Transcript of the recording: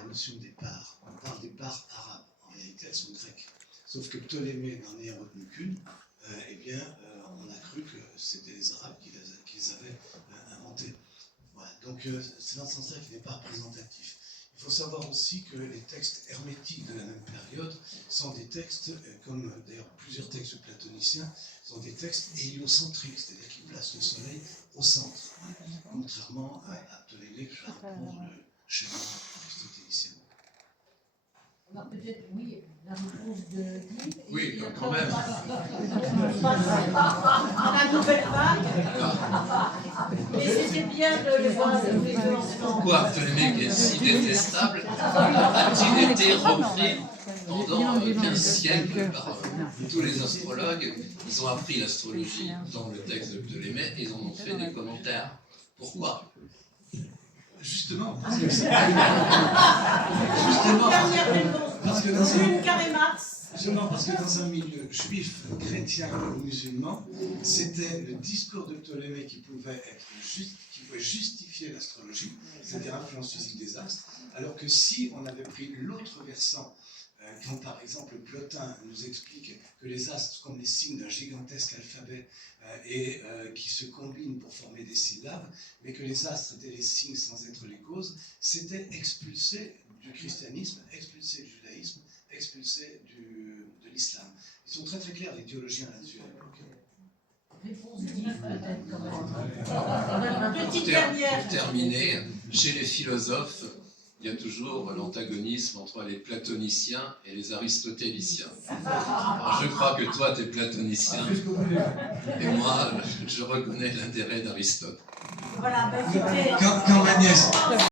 la notion des parts. On parle des parts arabes. En réalité, elles sont grecques. Sauf que Ptolémée n'en ayant retenu qu'une, on a cru que c'était les Arabes qui les avaient inventées. Voilà. Donc, c'est dans ce sens-là qu'il n'est pas représentatif. Il faut savoir aussi que les textes hermétiques de la même période sont des textes, comme d'ailleurs plusieurs textes platoniciens, sont des textes héliocentriques, c'est-à-dire qui placent le soleil au centre, contrairement à Ptolémée, qui va reprendre le schéma aristotélicien. Alors peut-être, oui, la réponse de Guy. Oui, quand même. La nouvelle vague. Mais c'était bien de les voir tous les deux ensemble. Pourquoi Ptolémée, qui est si détestable, a-t-il été repris pendant 15 siècles par tous les astrologues? Ils ont appris l'astrologie dans le texte de Ptolémée et ils en ont fait des commentaires. Pourquoi? Justement, Parce que dans un milieu juif, chrétien ou musulman, c'était le discours de Ptolémée qui pouvait justifier l'astrologie, c'est-à-dire l'influence physique des astres, alors que si on avait pris l'autre versant, quand par exemple Plotin nous explique que les astres sont comme les signes d'un gigantesque alphabet et qui se combinent pour former des syllabes, mais que les astres étaient les signes sans être les causes, c'était expulsé du christianisme, expulsé du judaïsme, expulsé de l'islam. Ils sont très très clairs, les théologiens là-dessus à l'époque. réponse Guy, peut-être quand même. Petite dernière. Pour terminer, chez les philosophes, il y a toujours l'antagonisme entre les platoniciens et les aristotéliciens. Alors, je crois que toi, tu es platonicien, et moi, je reconnais l'intérêt d'Aristote. Voilà, bah écoutez. Quand ma nièce